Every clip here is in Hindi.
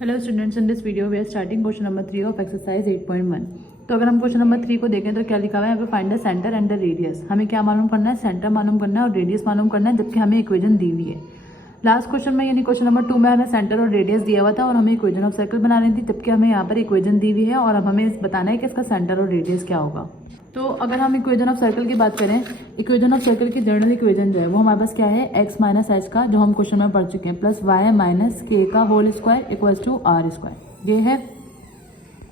Hello students, in this video we are starting question number 3 of exercise 8.1। तो अगर हम क्वेश्चन नंबर 3 को देखें तो क्या लिखा हुआ है यहाँ पे, find the centre and the radius. हमें क्या मालूम करना है, सेंटर मालूम करना है और रेडियस मालूम करना है, जबकि हमें इक्वेशन दी हुई है। लास्ट क्वेश्चन में यानी क्वेश्चन नंबर 2 में हमें सेंटर और रेडियस दिया हुआ था और हमें इक्वेशन ऑफ सर्कल बनानी थी, जबकि हमें यहाँ पर इक्वेशन दी हुई है और अब हमें बताना है कि इसका सेंटर और रेडियस क्या होगा। तो अगर हम इक्वेशन ऑफ सर्कल की बात करें, इक्वेशन ऑफ सर्कल की जनरल इक्वेशन जो है वो हमारे पास क्या है, x माइनस एच का, जो हम क्वेश्चन में पढ़ चुके हैं, प्लस वाई माइनस के का whole square equals to r square, ये है।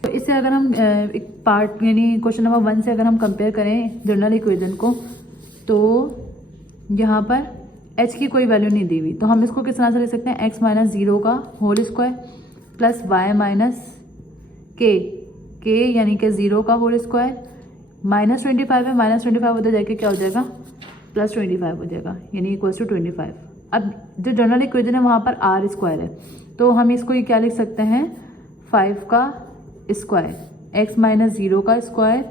तो इससे अगर हम एक पार्ट यानी क्वेश्चन नंबर 1 से अगर हम कंपेयर करें जनरल इक्वेशन को, तो यहाँ पर h की कोई वैल्यू नहीं दी हुई, तो हम इसको किस तरह से लिख सकते हैं, x माइनस 0 का whole square plus y minus k यानी कि 0 का होल स्क्वायर माइनस 25 है, माइनस 25 उधर जाके क्या हो जाएगा, प्लस 25 हो जाएगा, यानी इक्वल्स टू 25। अब जो जनरल इक्वेशन है वहाँ पर आर स्क्वायर है, तो हम इसको क्या लिख सकते हैं, 5 का स्क्वायर एक्स माइनस 0 का स्क्वायर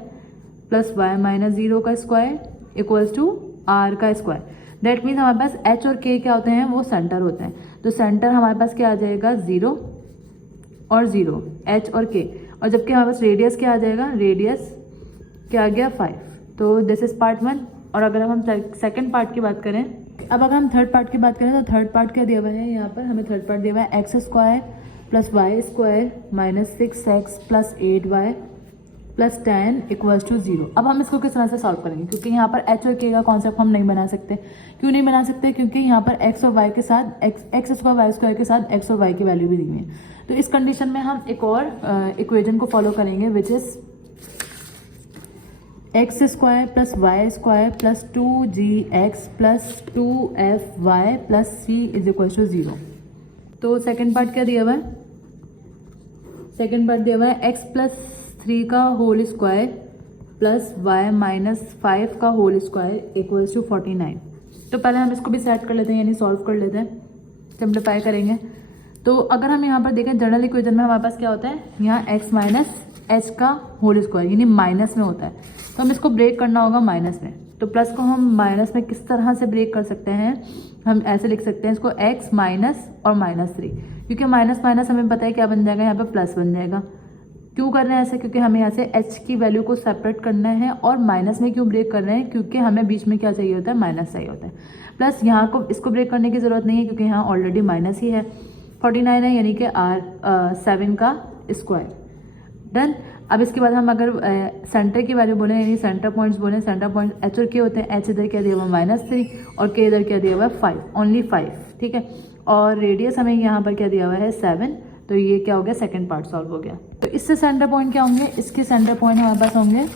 प्लस वाई माइनस 0 का स्क्वायर इक्वल्स टू आर का स्क्वायर। दैट मीन्स हमारे पास एच और के क्या होते हैं, वो सेंटर होते हैं। तो सेंटर हमारे पास क्या आ जाएगा, 0 और 0, एच और के, और जबकि हमारे पास रेडियस क्या आ जाएगा, रेडियस क्या आ गया, 5। तो दिस इज पार्ट 1। और अगर हम सेकंड पार्ट की बात करें, अब अगर हम थर्ड पार्ट की बात करें तो थर्ड पार्ट क्या दिया हुआ है, यहाँ पर हमें थर्ड पार्ट दिया हुआ है x square plus y square minus 6x plus 8y plus 10 equals to 0। अब हम इसको किस तरह से सॉल्व करेंगे, क्योंकि यहाँ पर एच और के का कॉन्सेप्ट हम नहीं बना सकते। क्यों नहीं बना सकते, क्योंकि यहाँ पर एक्स और वाई के साथ एक्स स्क्वायर वाई स्क्वायर के साथ एक्स और वाई की वैल्यू भी दी हुई है। तो इस कंडीशन में हम एक और इक्वेशन को फॉलो करेंगे, which is x square plus y square plus 2gx plus 2fy plus c is equal to 0। तो सेकेंड पार्ट क्या दिया हुआ है, सेकेंड पार्ट दिया हुआ है x प्लस 3 का whole square plus y minus 5 का होल स्क्वायर इक्वल्स टू 49। तो पहले हम इसको भी सेट कर लेते हैं, यानी सॉल्व कर लेते हैं, सिंप्लीफाई करेंगे। तो अगर हम यहाँ पर देखें जनरल इक्वेशन में हमारे पास क्या होता है, यहाँ x माइनस एच का होल स्क्वायर यानी माइनस में होता है, तो हम इसको ब्रेक करना होगा माइनस में। तो प्लस को हम माइनस में किस तरह से ब्रेक कर सकते हैं, हम ऐसे लिख सकते हैं इसको x माइनस और माइनस 3, क्योंकि माइनस माइनस हमें पता है क्या बन जाएगा, यहाँ पे प्लस बन जाएगा। क्यों कर रहे हैं ऐसे, क्योंकि हमें यहाँ से h की वैल्यू को सेपरेट करना है। और माइनस में क्यों ब्रेक कर रहे हैं, क्योंकि हमें बीच में क्या चाहिए होता है, माइनस चाहिए होता है। प्लस यहाँ को इसको ब्रेक करने की ज़रूरत नहीं है, क्योंकि यहाँ ऑलरेडी माइनस ही है, 49 है, यानी कि R7 का स्क्वायर। डन। अब इसके बाद हम अगर सेंटर की वैल्यू बोले यानी सेंटर पॉइंट्स बोले, सेंटर पॉइंट्स एच और के होते हैं। एच इधर क्या दिया हुआ -3 और के इधर क्या दिया हुआ है 5, ओनली 5, ठीक है। और रेडियस हमें यहाँ पर क्या दिया हुआ है 7। तो ये क्या हो गया, सेकंड पार्ट सॉल्व हो गया। तो इससे सेंटर पॉइंट क्या होंगे, इसके सेंटर पॉइंट हमारे पास होंगे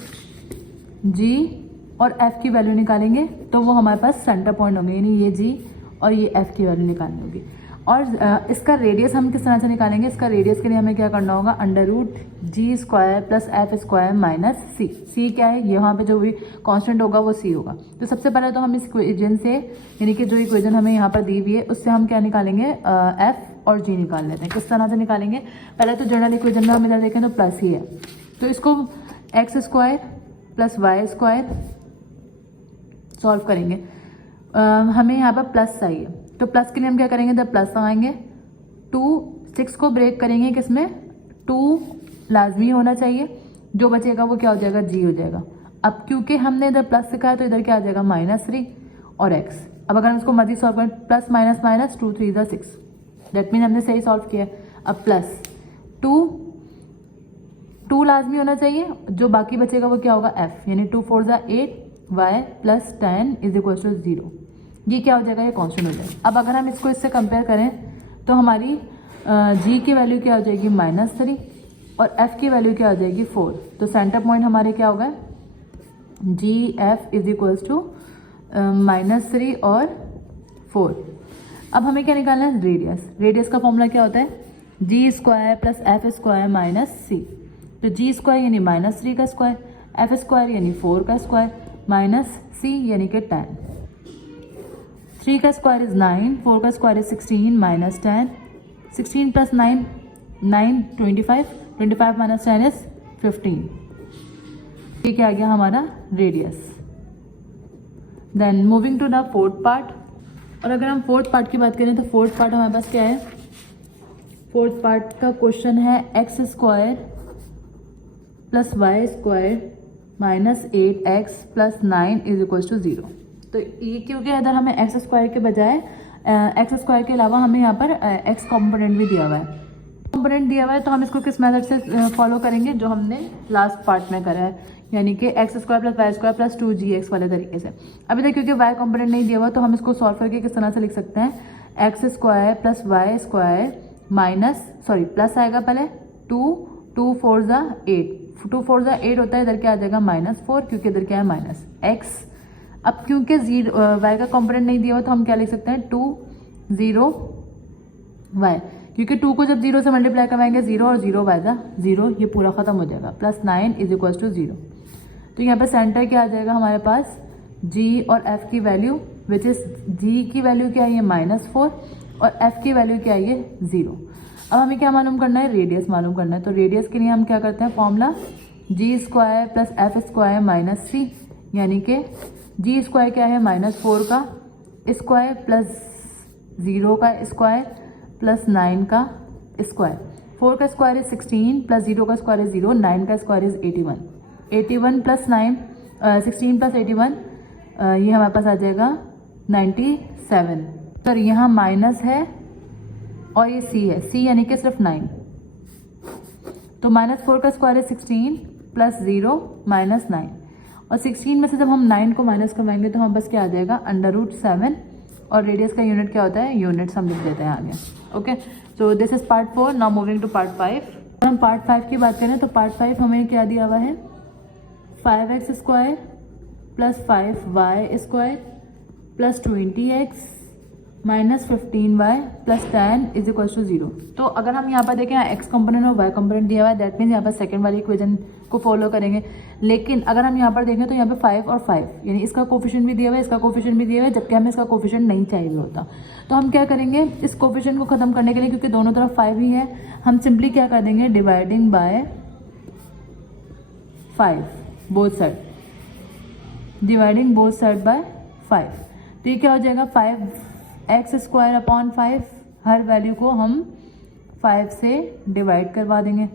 जी और एफ की वैल्यू निकालेंगे, तो वो हमारे पास सेंटर पॉइंट होंगे, यानी ये जी और ये एफ की वैल्यू निकालनी होगी। और इसका रेडियस हम किस तरह से निकालेंगे, इसका रेडियस के लिए हमें क्या करना होगा, √g square plus f square minus सी। सी क्या है, यहाँ पे जो भी कांस्टेंट होगा वो सी होगा। तो सबसे पहले तो हम इस इक्वेशन से, यानी कि जो इक्वेशन हमें यहाँ पर दी हुई है, उससे हम क्या निकालेंगे, एफ और जी निकाल लेते हैं। किस तरह से निकालेंगे, पहले तो जनरल इक्वेशन में हम इधर देखें तो प्लस ही है, तो इसको x square plus y square solve करेंगे। हमें यहाँ पर प्लस चाहिए, तो प्लस के लिए हम क्या करेंगे, जब प्लस लगाएंगे 6 को ब्रेक करेंगे, किसमें 2 लाजमी होना चाहिए, जो बचेगा वो क्या हो जाएगा, जी हो जाएगा। अब क्योंकि हमने इधर प्लस लिखा है तो इधर क्या आ जाएगा -3 और x। अब अगर हम इसको मजीद सॉल्व करें, plus minus minus 2 3 = 6, that mean हमने सही सॉल्व किया। अब प्लस 2 लाजमी होना चाहिए, जो बाकी बचेगा वो क्या होगा, f, यानी 2 4 = 8 y plus 10 is equal to 0। ये क्या हो जाएगा, ये कांस्टेंट हो जाएगा। अब अगर हम इसको इससे कंपेयर करें तो हमारी g की वैल्यू क्या हो जाएगी, -3 और f की वैल्यू क्या हो जाएगी 4। तो सेंटर पॉइंट हमारे क्या होगा, जी एफ इज इक्वल्स टू -3 और 4। अब हमें क्या निकालना है, रेडियस। रेडियस का फॉर्मूला क्या होता है, g square plus f square minus c. तो जी स्क्वायर यानी -3 का स्क्वायर, एफ स्क्वायर यानी 4 का स्क्वायर, माइनस सी यानी कि 10। 3 का स्क्वायर इज 9, 4 का square is 16 minus 10, 16 plus 9 25, 25 minus 10 is 15। ये क्या आ गया हमारा radius. Then moving to the fourth part. और अगर हम फोर्थ पार्ट की बात करें तो फोर्थ पार्ट हमारे पास क्या है, फोर्थ पार्ट का क्वेश्चन है x square plus y square minus 8x plus 9 is equal to 0। तो ये क्योंकि इधर हमें एक्स स्क्वायर के बजाय एक्स स्क्वायर के अलावा हमें यहाँ पर एक्स कॉम्पोनेंट भी दिया हुआ है, कॉम्पोनेंट दिया हुआ है, तो हम इसको किस मेथड से फॉलो करेंगे जो हमने लास्ट पार्ट में करा है, यानी कि x square plus y square plus 2gx वाले तरीके से। अभी तक क्योंकि वाई कॉम्पोनेंट नहीं दिया हुआ तो हम इसको सॉल्व करके किस तरह से लिख सकते हैं, x square plus y square minus plus आएगा पहले 2 4 ज़ा 8, 2 4 ज़ा 8 होता है, इधर क्या आ जाएगा -4 क्योंकि इधर क्या है माइनस एक्स। अब क्योंकि वाई का कॉम्पोनेंट नहीं दिया हुआ तो हम क्या लिख सकते हैं 2 0 वाई, क्योंकि 2 को जब 0 से मल्टीप्लाई करवाएंगे 0 और 0 वाई ज़ा 0, ये पूरा खत्म हो जाएगा, प्लस 9 इज इक्वल टू 0। तो यहाँ पे सेंटर क्या आ जाएगा हमारे पास g और f की वैल्यू, विच इज g की वैल्यू क्या है ये -4 और f की वैल्यू क्या है ये 0। अब हमें क्या मालूम करना है, रेडियस मालूम करना है। तो रेडियस के लिए हम क्या करते हैं, formula g square plus f square minus 3, यानी कि जी स्क्वायर क्या है -4 का स्क्वायर प्लस 0 का स्क्वायर प्लस 9 का स्क्वायर। 4 का स्क्वायर इज 16 प्लस 0 का स्क्वायर इज 0, 9 का स्क्वायर इज 81, 81 प्लस 9 16 प्लस 81 ये हमारे पास आ जाएगा 97। सर यहाँ माइनस है और ये c है, c यानी कि सिर्फ 9, तो -4 का स्क्वायर है 16 प्लस 0 माइनस 9, और 16 में से जब हम 9 को माइनस करवाएंगे तो हम बस क्या आ जाएगा √7, और रेडियस का यूनिट क्या होता है, यूनिट्स हम लिख देते हैं आगे। Okay, so this is part 4। Now moving to part 5। अगर हम पार्ट 5 की बात करें तो पार्ट 5 हमें क्या दिया हुआ है, 5x square plus 5y square plus 20x minus 15y plus 10 is equal to 0। तो अगर हम यहाँ पर देखें एक्स कंपोनेंट और वाई कंपोनेंट दिया हुआ है, दैट मीन्स यहाँ पर सेकंड वाली इक्वेशन को फॉलो करेंगे। लेकिन अगर हम यहाँ पर देखें तो यहाँ पे 5 और 5 यानी इसका कोफिशिएंट भी दिया हुआ है, इसका कोफिशिएंट भी दिया हुआ है, जबकि हमें इसका कोफिशिएंट नहीं चाहिए होता। तो हम क्या करेंगे, इस कोफिशिएंट को खत्म करने के लिए, क्योंकि दोनों तरफ 5 ही है, हम सिंपली क्या कर देंगे, dividing by 5 both side, dividing both side by 5। तो ये क्या हो जाएगा, 5x स्क्वायर अपॉन 5, हर वैल्यू को हम 5 से डिवाइड करवा देंगे,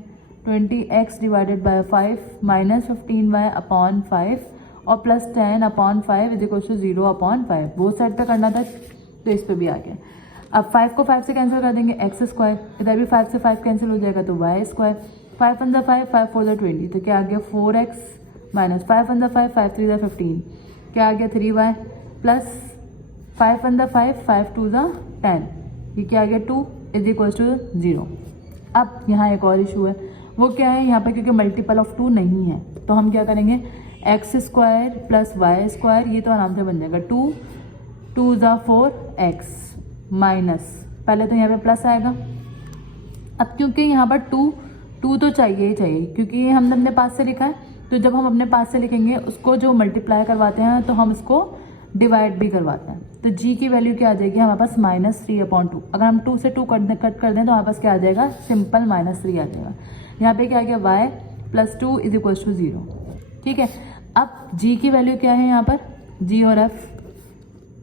20x divided by 5 minus 15y upon 5 और plus 10 upon 5 is equal to 0 upon 5। Both side पे करना था तो इस पे भी आ गया। अब 5 को 5 से कैंसिल कर देंगे, एक्स स्क्वायर, इधर भी 5 से 5 कैंसिल हो जाएगा तो वाई स्क्वायर, 5 × 5 5 4 20, तो क्या आ गया 4x माइनस 5 × 5 5 3 15, क्या आ गया 3y प्लस 5 × 5 5 2 10, ये क्या आ गया 2 इज इक्वल टू 0। अब यहाँ एक और इशू है, वो क्या है, यहाँ पर क्योंकि मल्टीपल ऑफ 2 नहीं है तो हम क्या करेंगे, x square plus y square, ये तो आराम से बन जाएगा 2 2 4x माइनस, पहले तो यहाँ पे प्लस आएगा। अब क्योंकि यहाँ पर 2 तो चाहिए ही चाहिए, क्योंकि ये हमने अपने पास से लिखा है, तो जब हम अपने पास से लिखेंगे उसको जो मल्टीप्लाई करवाते हैं तो हम उसको डिवाइड भी करवाते हैं। तो g की वैल्यू क्या आ जाएगी हमारे पास -3/2। अगर हम 2 से 2 कट कर दें तो हमारे पास क्या आ जाएगा, सिंपल -3 आ जाएगा। यहाँ पे क्या आ गया y plus 2 is equal to 0। ठीक है, अब g की वैल्यू क्या है यहाँ पर, g और f,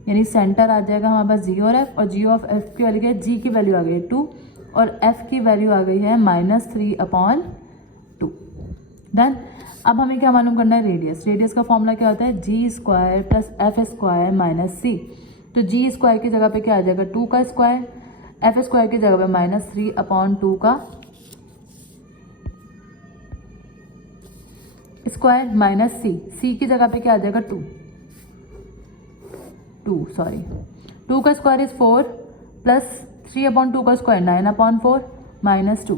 यानी सेंटर आ जाएगा हमारे पास g और f, और g ऑफ f की वैल्यू क्या है, g की वैल्यू आ गई है 2 और f की वैल्यू आ गई है -3/2। डन। अब हमें क्या मालूम करना है, रेडियस। रेडियस का फॉर्मूला क्या होता है, g square plus f square minus c. तो जी स्क्वायर की जगह पे क्या आ जाएगा 2 का स्क्वायर, एफ स्क्वायर की जगह पे -3/2 का स्क्वायर माइनस सी। सी की जगह पे क्या आ जाएगा 2 का स्क्वायर इज 4 प्लस 3/2 का स्क्वायर 9/4 माइनस 2।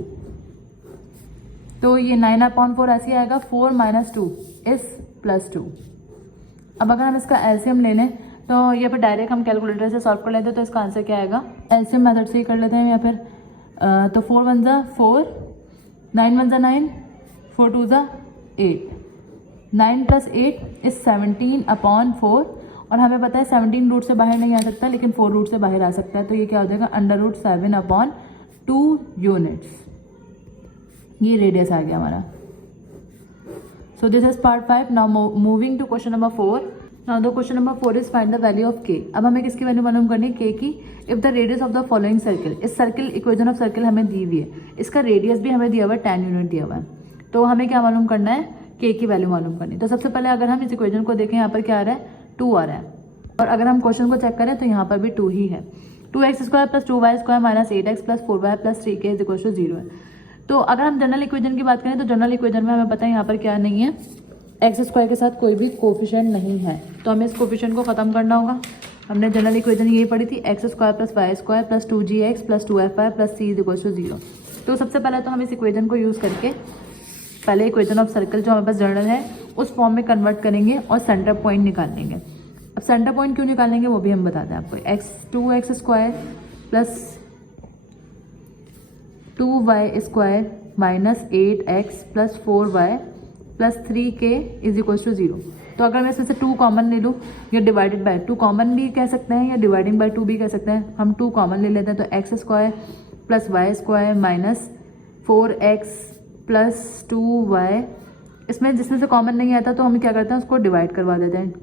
तो ये 9/4 ऐसे ही आएगा, 4 - 2 इज +2। अब अगर हम इसका एलसीएम ले लें तो ये फिर डायरेक्ट हम कैलकुलेटर से सॉल्व कर लेते हैं, तो इसका आंसर क्या आएगा, एलसीएम मेथड से ही कर लेते हैं या फिर तो 4 × 1 = 4, 9 × 1 = 9, 4 × 2 = 8, 9 + 8 इज 17/4, और हमें पता है 17 रूट से बाहर नहीं आ सकता लेकिन 4 रूट से बाहर आ सकता है, तो ये क्या हो जाएगा √7/2 यूनिट्स। ये रेडियस आ गया हमारा। So this is part 5। Now moving to question number 4। Now the question number 4 is find the value of k. अब हमें किसकी वैल्यू मालूम करनी है, के की। If the radius of the following circle, इस सर्किल इक्वेशन ऑफ सर्किल हमें दी हुई है, इसका रेडियस भी हमें दिया हुआ है 10 यूनिट दिया हुआ है, तो हमें क्या मालूम करना है, के की वैल्यू मालूम करनी है। तो सबसे पहले अगर हम इस इक्वेशन को देखें, यहाँ पर क्या आ रहा है, 2 आ रहा है, और अगर हम क्वेश्चन को चेक करें तो यहाँ पर भी 2 ही है। 2x² plus 2y² minus 8x plus 4y plus 3k is equal to 0 है। तो अगर हम जनरल इक्वेशन की बात करें तो जनरल इक्वेशन में हमें पता है यहाँ पर क्या नहीं है, x² के साथ कोई भी कोफिशिएंट नहीं है, तो हमें इस कोफिशिएंट को खत्म करना होगा। हमने जनरल इक्वेशन यही पढ़ी थी, x² plus y² plus 2gx plus 2fy plus c is equal to 0। तो सबसे पहले तो हम इस इक्वेशन को यूज़ करके पहले इक्वेशन ऑफ सर्कल जो हमारे पास जनरल है उस फॉर्म में कन्वर्ट करेंगे और सेंटर पॉइंट निकाल लेंगे। अब सेंटर पॉइंट क्यों निकालेंगे वो भी हम बताते हैं आपको। 2x² plus 2y² minus 8x plus 4y plus 3k is equal to 0। तो अगर मैं इसमें से 2 कॉमन ले लूँ या डिवाइडेड बाय 2 कॉमन भी कह सकते हैं या डिवाइडिंग बाय 2 भी कह सकते हैं। हम 2 कॉमन ले लेते हैं तो x² plus y² minus 4x plus 2y, इसमें जिसमें से कॉमन नहीं आता तो हम क्या करते हैं उसको डिवाइड करवा देते हैं,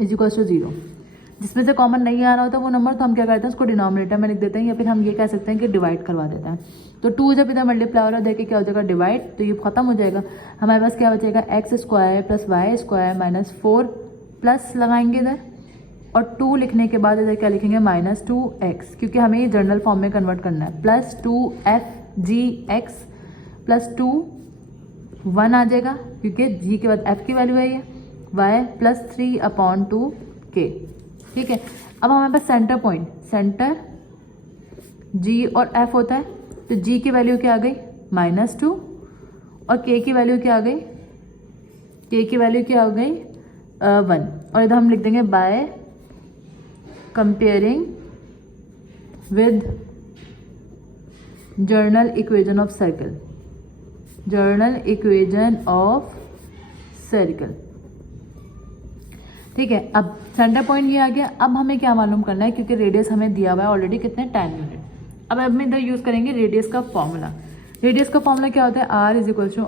इज इक्वल टू 0। जिसमें से कॉमन नहीं आ रहा होता वो नंबर तो हम क्या करते हैं उसको डिनोमिनेटर में लिख देते हैं, या फिर हम ये कह सकते हैं कि डिवाइड करवा देते हैं। तो 2 जब इधर मल्टीप्लाई हो रहा है देखिए क्या हो जाएगा, डिवाइड, तो ये खत्म हो जाएगा। हमारे पास क्या बचेगा, x² plus y² minus 4 plus लगाएंगे इधर, और 2 लिखने के बाद इधर क्या लिखेंगे, माइनस 2x, क्योंकि हमें ये जनरल फॉर्म में कन्वर्ट करना है, प्लस 2fgx प्लस 2 1 आ जाएगा क्योंकि g के बाद f की वैल्यू है ये, y प्लस 3/2k। ठीक है, अब हमारे पास सेंटर पॉइंट, सेंटर g और f होता है, तो g की वैल्यू क्या आ गई, -2, और k की वैल्यू क्या आ गई, k की वैल्यू क्या हो गई 1, और इधर हम लिख देंगे by comparing with general equation of circle, general equation of circle. ठीक है, अब सेंटर पॉइंट ये आ गया। अब हमें क्या मालूम करना है, क्योंकि रेडियस हमें दिया हुआ है ऑलरेडी कितने, 10 यूनिट। अब हम इधर यूज़ करेंगे रेडियस का फॉर्मूला। रेडियस का फॉर्मूला क्या होता है, r is equal to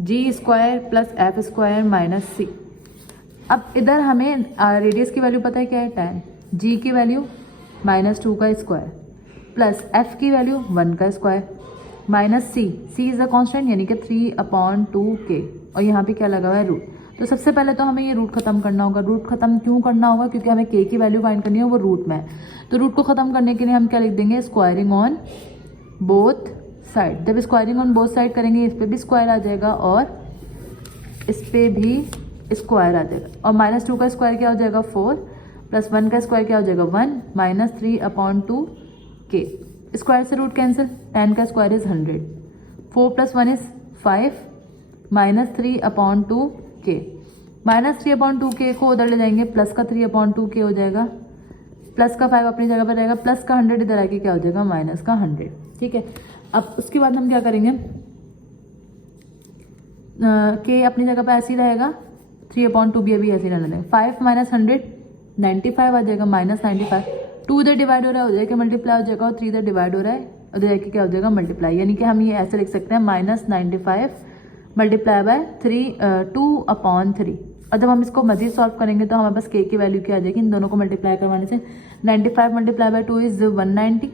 √g² plus f² minus c। अब इधर हमें रेडियस की वैल्यू पता है क्या है, 10, g की वैल्यू -2 का स्क्वायर प्लस f की वैल्यू 1 का square minus c is the constant यानी कि 3/2k, और यहाँ पे क्या लगा हुआ है, रूट। तो सबसे पहले तो हमें ये रूट खत्म करना होगा। रूट खत्म क्यों करना होगा, क्योंकि हमें k की वैल्यू फाइंड करनी है, वो रूट में है। तो रूट को खत्म करने के लिए हम क्या लिख देंगे, स्क्वायरिंग ऑन बोथ साइड। जब स्क्वायरिंग ऑन बोथ साइड करेंगे, इस पर भी स्क्वायर आ जाएगा और इस पर भी स्क्वायर आ जाएगा, और -2 का स्क्वायर क्या हो जाएगा 4, प्लस 1 का स्क्वायर क्या हो जाएगा 1, माइनस 3/2k। स्क्वायर से रूट कैंसिल, 10 का square is 100, 4 plus 1 is 5, minus 3/2k। Minus 3/2k को उधर ले जाएंगे, प्लस का 3/2k हो जाएगा, प्लस का 5 अपनी जगह पर रहेगा, प्लस का 100 इधर आके क्या हो जाएगा, माइनस का 100। ठीक है, अब उसके बाद हम क्या करेंगे, k अपनी जगह पर ऐसे ही रहेगा, 3/2 भी अभी ऐसे ही रहने देंगे, 5 माइनस 100 95 आ जाएगा, माइनस 95। 2 इधर डिवाइड हो रहा है, उधर के मल्टीप्लाई हो जाएगा, और 3 इधर डिवाइड हो रहा है, उधर जाके क्या हो जाएगा, मल्टीप्लाई। यानी कि हम ये ऐसे लिख सकते हैं, -95 मल्टीप्लाई बाय 2/3। और जब हम इसको मजीद सॉल्व करेंगे तो हमारे पास k की वैल्यू क्या आ जाएगी, इन दोनों को मल्टीप्लाई करवाने से। 95 multiply by 2 is 190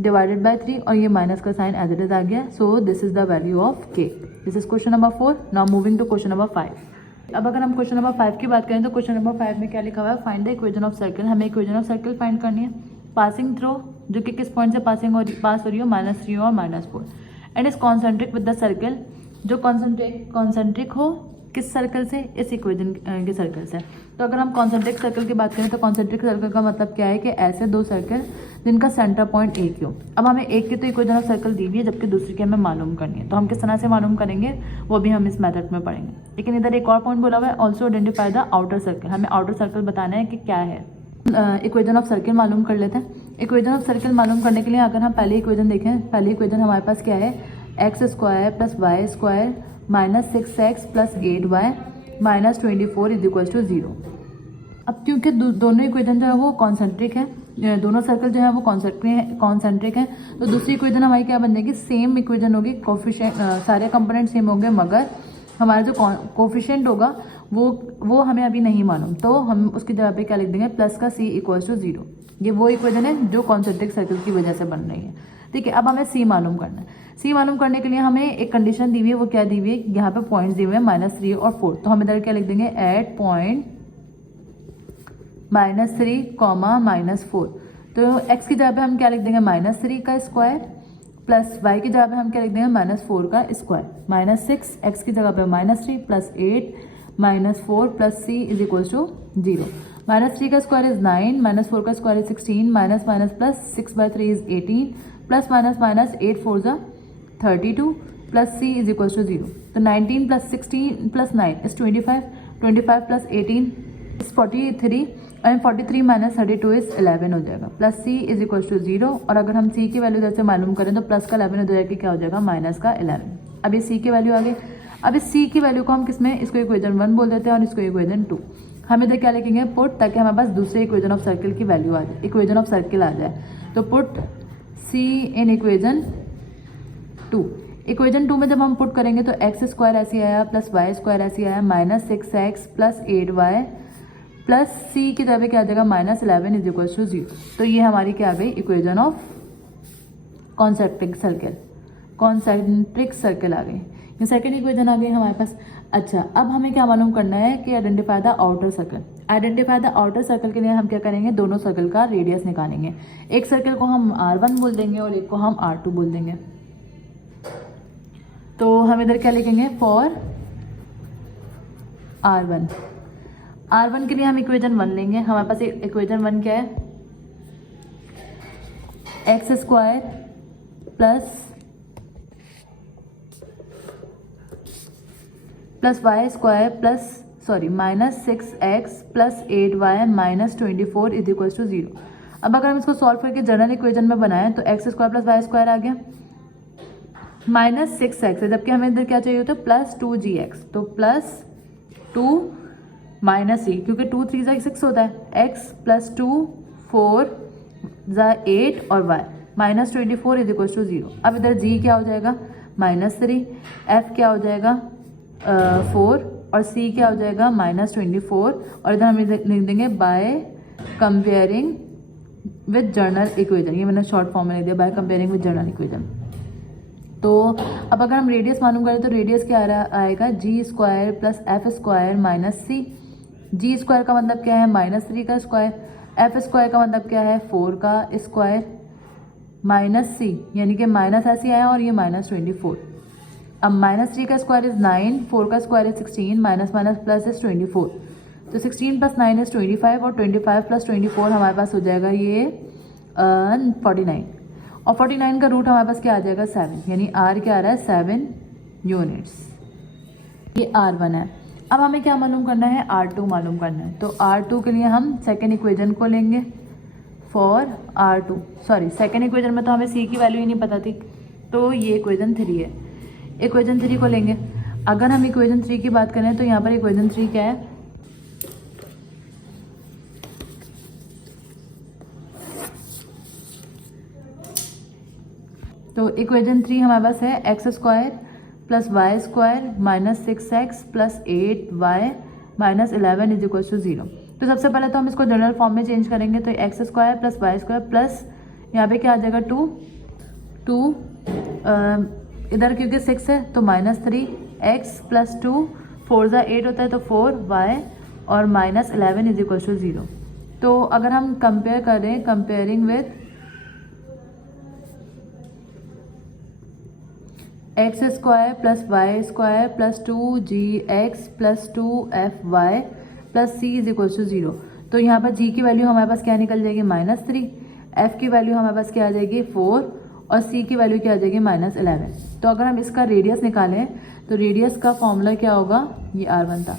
divided by 3, और ये माइनस का साइन एज इट इज आ गया। So this is the value of k। This is question number 4। Now moving to question number 5। अब अगर हम क्वेश्चन नंबर 5 की बात करें तो क्वेश्चन नंबर 5 में क्या लिखा हुआ है, find the equation of circle. हमें इक्वेशन ऑफ सर्कल फाइंड करनी है, पासिंग थ्रू, जो कि किस पॉइंट से पास हो रही हो, -3 और -4, and is concentric with the circle, जो कॉन्सेंट्रिक हो किस सर्कल से, इस इक्वेशन के सर्कल से। तो अगर हम कॉन्सेंट्रिक सर्कल की बात करें तो कॉन्सेंट्रिक सर्कल का मतलब क्या है कि ऐसे 2 सर्कल जिनका सेंटर पॉइंट एक ही हो। अब हमें एक की तो इक्वेशन ऑफ सर्कल दी हुई है, जबकि दूसरी की हमें मालूम करनी है, तो हम किस तरह से मालूम करेंगे वो भी हम इस मेथड में पढ़ेंगे। लेकिन इधर एक और पॉइंट बोला हुआ है, also identify the outer circle. हमें आउटर सर्कल बताना है कि क्या है। इक्वेशन ऑफ सर्कल मालूम कर लेते हैं। इक्वेशन ऑफ सर्कल मालूम करने के लिए अगर हम पहले इक्वेशन देखें, पहली इक्वेशन हमारे पास क्या है, x² plus y² minus 6x plus 8y minus 24 is equal to 0। अब क्योंकि दोनों इक्वेशन जो है वो कॉन्सेंट्रिक है, दोनों सर्कल जो है वो कॉन्सेंट्रिक है, तो दूसरी इक्वेशन हमारी क्या बन जाएगी, सेम इक्वेशन होगी। कोफिशिएंट सारे कंपोनेंट सेम होंगे, मगर हमारा जो कोफिशिएंट होगा वो हमें अभी नहीं मालूम, तो हम उसकी जगह पे क्या लिख देंगे, प्लस का सी इक्वल्स टू 0। ये वो इक्वेशन है जो कॉन्सेंट्रिक सर्कल की वजह से बन रही है। ठीक है, अब हमें सी मालूम करना है। सी मालूम करने के लिए हमें एक कंडीशन दी हुई है, वो क्या दी हुई है, यहाँ पे पॉइंट्स दिए हुए हैं -3 और 4, तो हम इधर क्या लिख देंगे, एट पॉइंट -3, -4। तो x की जगह पे हम क्या लिख देंगे, -3 का स्क्वायर प्लस y की जगह पे हम क्या लिख देंगे, -4 का स्क्वायर, -6 x की जगह पे -3 plus 8 -4 plus c is equal to 0। -3 का स्क्वायर इज 9, -4 का square is 16, minus minus plus 6/3 is 18, plus minus minus 8 4 जा 32 plus c is equal to 0। तो 19 plus 16 plus 9 is 25, 25 plus 18 is 43 and 43 minus 32 is 11 हो जाएगा, plus c is equal to 0। और अगर हम c की वैल्यू जैसे मालूम करें तो प्लस का 11 हो जाएगा, क्या हो जाएगा, माइनस का 11। अब ये c की वैल्यू आ गई। अब इस c की वैल्यू को हम किसमें, इसको इक्वेशन 1 बोल देते हैं और इसको इक्वेशन 2। हम इधर क्या लिखेंगे, पुट, ताकि हमारे पास दूसरे इक्वेशन ऑफ सर्कल की वैल्यू आ जाए, इक्वेशन ऑफ सर्कल आ जाए। तो put c in equation 2। Equation 2 में जब हम पुट करेंगे तो एक्स स्क्वायर ऐसे आया प्लस वाई स्क्वायर ऐसे आया, -6x प्लस 8y प्लस सी की जगह क्या आ जाएगा, -11 इज इक्वल टू 0। तो ये हमारी क्या आ गई, इक्वेशन ऑफ कॉन्सेंट्रिक सर्कल आ गई। ये सेकंड इक्वेशन आ गई हमारे पास। अच्छा, अब हमें क्या मालूम करना है कि identify the outer circle. Identify the outer circle के लिए हम क्या करेंगे, दोनों सर्कल का रेडियस निकालेंगे। एक सर्कल को हम R1 बोल देंगे और एक को हम R2 बोल देंगे। तो हम इधर क्या लिखेंगे, फॉर R1 के लिए हम इक्वेशन 1 लेंगे। हमारे पास इक्वेशन 1 क्या है, x square plus y square -6x plus 8y minus 24 is equal to 0। अब अगर हम इसको सॉल्व करके जनरल इक्वेशन में बनाएं तो x square plus y square आ गया, -6x है, जबकि हमें इधर क्या चाहिए होता है, +2gx। तो +2 -3, क्योंकि 2 3 × 6 होता है, x +2 4 × 8 और y -24 इज इक्वल टू 0। अब इधर g क्या हो जाएगा, -3, f क्या हो जाएगा 4 और c क्या हो जाएगा, -24। और इधर हम लिख देंगे by comparing with general equation. ये मैंने शॉर्ट फॉर्म में लिख दिया, by comparing with general equation. तो अब अगर हम रेडियस मालूम करें तो रेडियस क्या आएगा, g square plus f square minus c. G square का मतलब क्या है, -3 का स्क्वायर, एफ स्क्वायर का मतलब क्या है, 4 का स्क्वायर माइनस सी, यानी कि माइनस ऐसे आया और ये -24। अब -3 का स्क्वायर इज 9, 4 का square is 16, minus minus plus is 24। तो 16 + 9 इज 25 और 25 + 24 हमारे पास हो जाएगा ये 49। और 49 का रूट हमारे पास क्या आ जाएगा, 7, यानी r क्या आ रहा है, 7 यूनिट्स। ये R1 है। अब हमें क्या मालूम करना है, R2 मालूम करना है। तो R2 के लिए हम सेकेंड इक्वेशन को लेंगे, for R2, sorry second equation में तो हमें c की वैल्यू ही नहीं पता थी, तो ये इक्वेशन 3 है। इक्वेशन 3 को लेंगे। अगर हम इक्वेशन 3 की बात करें तो यहाँ पर इक्वेशन 3 क्या है, तो इक्वेशन 3 हमारे पास है x square plus y square -6x plus 8y minus 11 is equal to 0। तो सबसे पहले तो हम इसको जनरल फॉर्म में चेंज करेंगे। तो x square plus y square plus यहाँ पे क्या आ जाएगा 2 इधर क्योंकि 6 है तो -3x प्लस 2 4 × 8 होता है तो 4y और माइनस 11 इज इक्वल टू 0। तो अगर हम कंपेयर करें, comparing with x square plus y square plus 2gx plus 2fy plus c is equal to 0। तो यहाँ पर g की वैल्यू हमारे पास क्या निकल जाएगी, -3, f की वैल्यू हमारे पास क्या आ जाएगी 4 और c की वैल्यू क्या आ जाएगी -11। तो अगर हम इसका रेडियस निकालें तो रेडियस का फॉर्मूला क्या होगा, ये R1 था,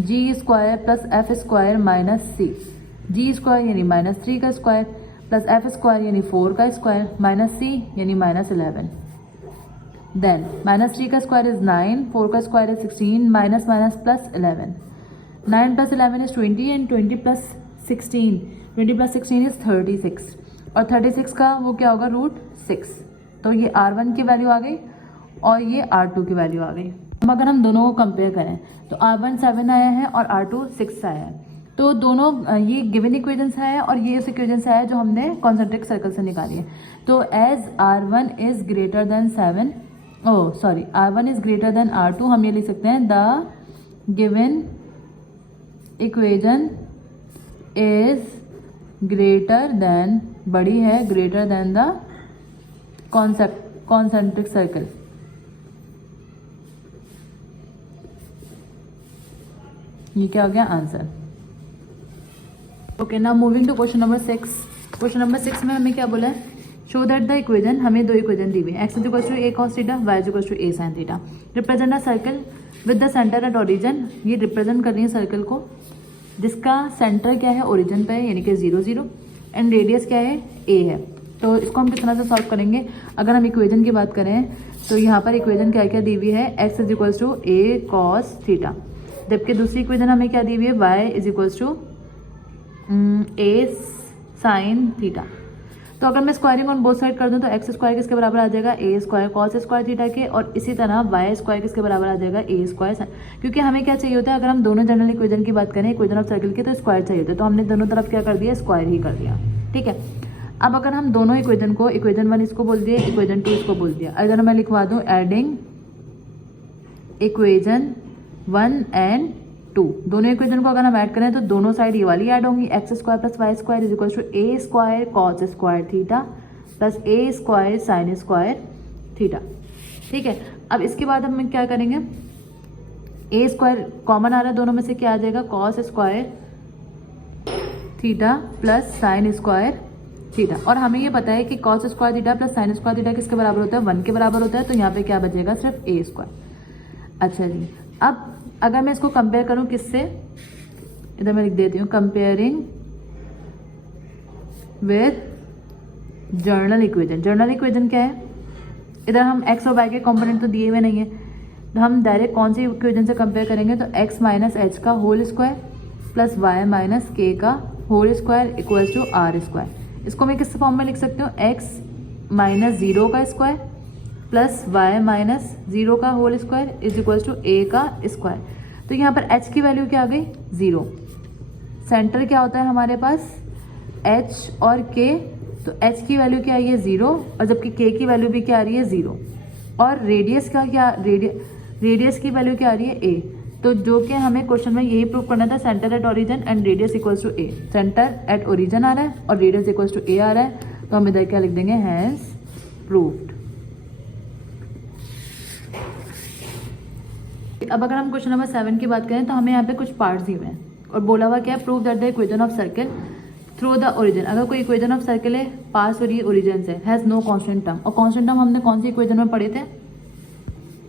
g square plus f square minus c. G square यानी -3 का स्क्वायर प्लस एफ स्क्वायर यानी 4 का स्क्वायर माइनस सी यानी -11। देन -3 का स्क्वायर इज 9, 4 का square is 16, minus minus plus 11। 9 + 11 is 20 and 20 + 16 is 36 और 36 का वो क्या होगा, √6। तो ये R1 की वैल्यू आ गई और ये R2 की वैल्यू आ गई। अब अगर हम दोनों को कंपेयर करें तो R1 7 आया है और R2 6 आया है। तो दोनों ये गिवन इक्वेशन से आया है और ये उस इक्वेशन से आया जो हमने कॉन्सेंट्रिक सर्कल से निकाली है। तो as R1 is greater than 7, R1 is greater than R2, हम ये लिख सकते हैं the given equation is greater than, बड़ी है, greater than the concentric circle. ये क्या हो गया answer. Okay, now moving to question number 6। Question number 6 में हमें क्या बोला है, शो दैट द इक्वेशन, हमें दो इक्वेशन दी हुई है, x equal to a cos theta, y equal to a sin theta, represent a circle with the centre at origin. ये रिप्रेजेंट कर रही है सर्कल को जिसका सेंटर क्या है, ओरिजिन पे है, यानी कि 0 0, एंड रेडियस क्या है, a है। तो इसको हम किस तरह से सॉल्व करेंगे, अगर हम इक्वेशन की बात करें तो यहाँ पर इक्वेशन क्या क्या दी हुई है, x is equal to a cos theta, जबकि दूसरी इक्वेशन हमें क्या दी हुई है, y is equal to a sin theta. तो अगर मैं स्क्वायरिंग ऑन बोथ साइड कर दूं तो एक्स स्क्वायर किसके बराबर आ जाएगा, ए स्क्वायर कॉस स्क्वायर थीटा के, और इसी तरह वाई स्क्वायर किसके बराबर आ जाएगा, ए स्क्वायर। क्योंकि हमें क्या चाहिए होता है, अगर हम दोनों जनरल इक्वेशन की बात करें, इक्वेशन ऑफ सर्कल की, तो स्क्वायर चाहिए होता है, तो हमने दोनों तरफ क्या कर दिया, स्क्वायर ही कर दिया। ठीक है, अब अगर हम दोनों इक्वेशन को, इक्वेशन 1 इसको बोल दिया, इक्वेशन 2 इसको बोल दिया, अगर मैं लिखवा दूँ एडिंग इक्वेशन 1 एंड 2, दोनों इक्वेशन को अगर हम ऐड करें तो दोनों साइड ये वाली ऐड होंगी, x square plus y square is equal to a square cos square theta plus a square sine square theta. ठीक है, अब इसके बाद हम क्या करेंगे, ए स्क्वायर कॉमन आ रहा है दोनों में से, क्या आ जाएगा, cos square theta plus sign square theta, और हमें ये पता है कि cos square theta plus sign square theta किसके बराबर होता है, 1 के बराबर होता है, तो यहाँ पे क्या बचेगा, सिर्फ ए स्क्वायर। अच्छा जी, अब अगर मैं इसको कंपेयर करूं किससे, इधर मैं लिख देती हूँ comparing with general equation. General equation क्या है, इधर हम x और y के कंपोनेंट तो दिए हुए नहीं है, तो हम डायरेक्ट कौन सी इक्वेशन से कंपेयर करेंगे, तो x माइनस एच का whole square plus y minus k का whole square equal to r square. इसको मैं किस फॉर्म में लिख सकती हूँ, x माइनस 0 का स्क्वायर प्लस वाई माइनस 0 का whole square is equal to a का स्क्वायर। तो यहाँ पर h की वैल्यू क्या आ गई, 0, सेंटर क्या होता है हमारे पास, h और k, तो h की वैल्यू क्या आई है, 0, और जबकि k की वैल्यू भी क्या आ रही है, 0, और रेडियस का क्या, रेडियस की वैल्यू क्या आ रही है, a। तो जो कि हमें क्वेश्चन में यही प्रूव करना था, centre at origin and radius equals to a, centre at origin आ रहा है और रेडियस इक्वल्स टू a आ रहा है, तो हम इधर क्या लिख देंगे, हैज प्रूव्ड। अब अगर हम क्वेश्चन नंबर 7 की बात करें तो हमें यहाँ पे कुछ पार्ट्स दिए हुए हैं और बोला हुआ क्या है, prove that the equation of circle through the origin. अगर कोई इक्वेशन ऑफ सर्कल है पास हो रही है ओरिजिन से, हैज़ नो कांस्टेंट टर्म, और कांस्टेंट टर्म हमने कौन सी इक्वेशन में पढ़े थे,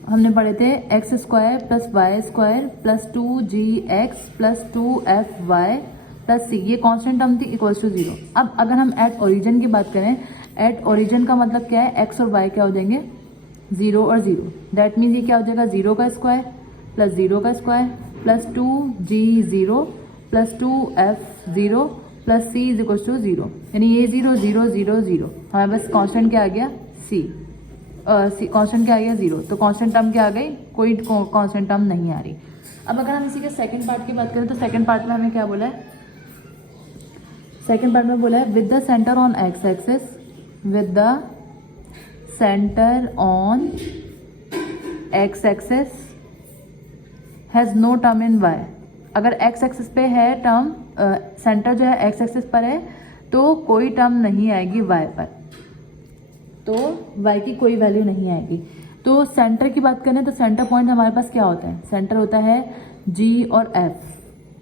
हमने पढ़े थे x square plus y square plus 2gx plus 2fy plus c, ये कांस्टेंट टर्म थी इक्वल्स टू 0। अब अगर हम एट ओरिजिन की बात करें, एट ओरिजिन का मतलब क्या है, एक्स और वाई क्या हो जाएंगे, 0 और 0, दैट मीन्स ये क्या हो जाएगा, 0 का स्क्वायर प्लस 0 का square plus 2g0 plus 2f0 plus c is equal to 0, यानी ये 0 0 0 0, हमारे पास कांस्टेंट क्या आ गया, c कांस्टेंट क्या आ गया, 0, तो कांस्टेंट टर्म क्या आ गई, कोई कांस्टेंट टर्म नहीं आ रही। अब अगर हम इसी के सेकंड पार्ट की बात करें तो सेकंड पार्ट में हमें क्या बोला है, सेकंड पार्ट में बोला है with the centre on x axis, with the centre on x axis has no term in y. अगर एक्स एक्सिस पे है टर्म, सेंटर जो है एक्स एक्सिस पर है, तो कोई टर्म नहीं आएगी वाई पर, तो वाई की कोई वैल्यू नहीं आएगी। तो सेंटर की बात करें तो सेंटर पॉइंट हमारे पास क्या होता है, सेंटर होता है जी और एफ,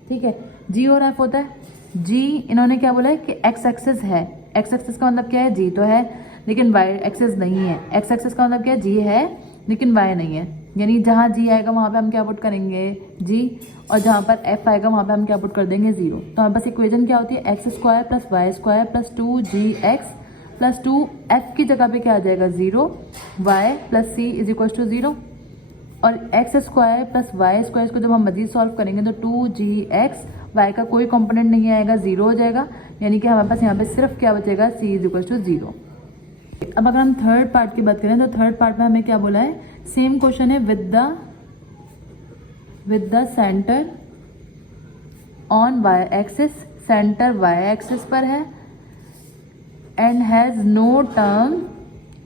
ठीक है, जी और एफ होता है। जी इन्होंने क्या बोला है कि एक्स एक्सिस है, एक्स एक्सिस का मतलब क्या है, जी तो है लेकिन वाई एक्सिस नहीं है, एक्स एक्सिस का मतलब क्या है, जी है लेकिन वाई नहीं है, यानी जहाँ जी आएगा वहाँ पे हम क्या पुट करेंगे, जी, और जहाँ पर एफ आएगा वहाँ पे हम क्या पुट कर देंगे, 0। तो हमारे पास इक्वेशन क्या होती है, x square plus y square plus 2gx plus 2f की जगह पे क्या आ जाएगा, 0, y plus c is equal to 0, और x square plus y square को जब हम मजीद सॉल्व करेंगे तो 2gx, y का कोई कंपोनेंट नहीं आएगा, 0 हो जाएगा, यानी कि हमारे पास यहाँ पे सिर्फ क्या बचेगा, c इज इक्वल टू 0। अब अगर हम थर्ड पार्ट की बात करें तो थर्ड पार्ट में हमें क्या बोला है, सेम क्वेश्चन है with the with the centre on y axis, centre y axis पर है, एंड हैज़ नो टर्म,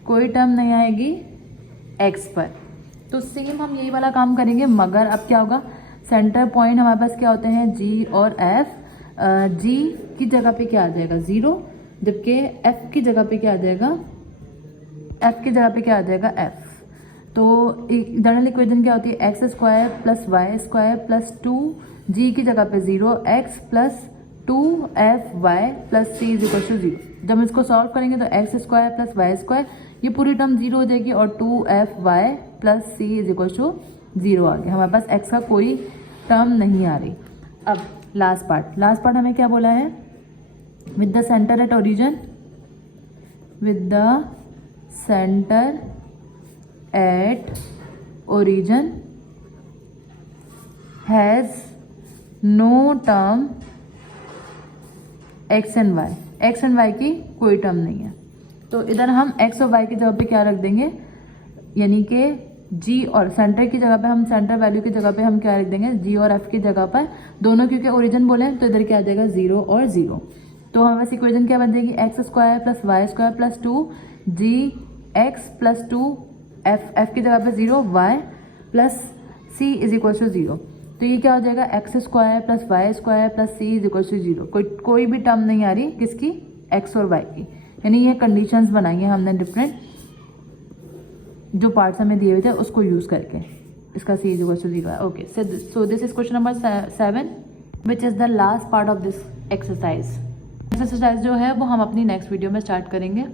कोई टर्म नहीं आएगी एक्स पर। तो सेम हम यही वाला काम करेंगे, मगर अब क्या होगा, सेंटर पॉइंट हमारे पास क्या होते हैं जी और एफ। जी की जगह पे क्या आ जाएगा 0, जबकि एफ की जगह पे क्या आ जाएगा, एफ की जगह पे क्या आ जाएगा एफ। तो जनरल इक्वेशन क्या होती है, x square plus y square plus 2 जी की जगह पे 0 x plus 2 F Y plus c is equal to 0। जब हम इसको सॉल्व करेंगे तो x square plus y square, ये पूरी टर्म 0 हो जाएगी और 2 F Y plus c is equal to 0 आ गया। हमारे पास एक्स का कोई टर्म नहीं आ रही। अब लास्ट पार्ट हमें क्या बोला है, with the centre at origin, with the centre at origin has no term x and y की कोई टर्म नहीं है। तो इधर हम एक्स और वाई की जगह पे क्या रख देंगे, यानी कि जी और सेंटर की जगह पे हम सेंटर वैल्यू की जगह पे हम क्या रख देंगे, जी और एफ की जगह पर दोनों, क्योंकि ओरिजिन बोले तो इधर क्या आ जाएगा 0 और 0। तो हमारे पास इक्वेशन क्या बन जाएगी, x square plus y square plus 2 g x plus 2 f की जगह पे 0 y plus c is equal to 0। तो ये क्या हो जाएगा, x square plus y square plus c is equal to 0। कोई भी टर्म नहीं आ रही किसकी, एक्स और वाई की, यानी ये कंडीशंस बनाई है हमने डिफरेंट, जो पार्ट्स हमें दिए हुए थे उसको यूज़ करके। इसका सी इज इक्वल टू 0 है। Okay, so this is question number 7 which is the last part of this exercise जो है वो हम अपनी नेक्स्ट वीडियो में स्टार्ट करेंगे।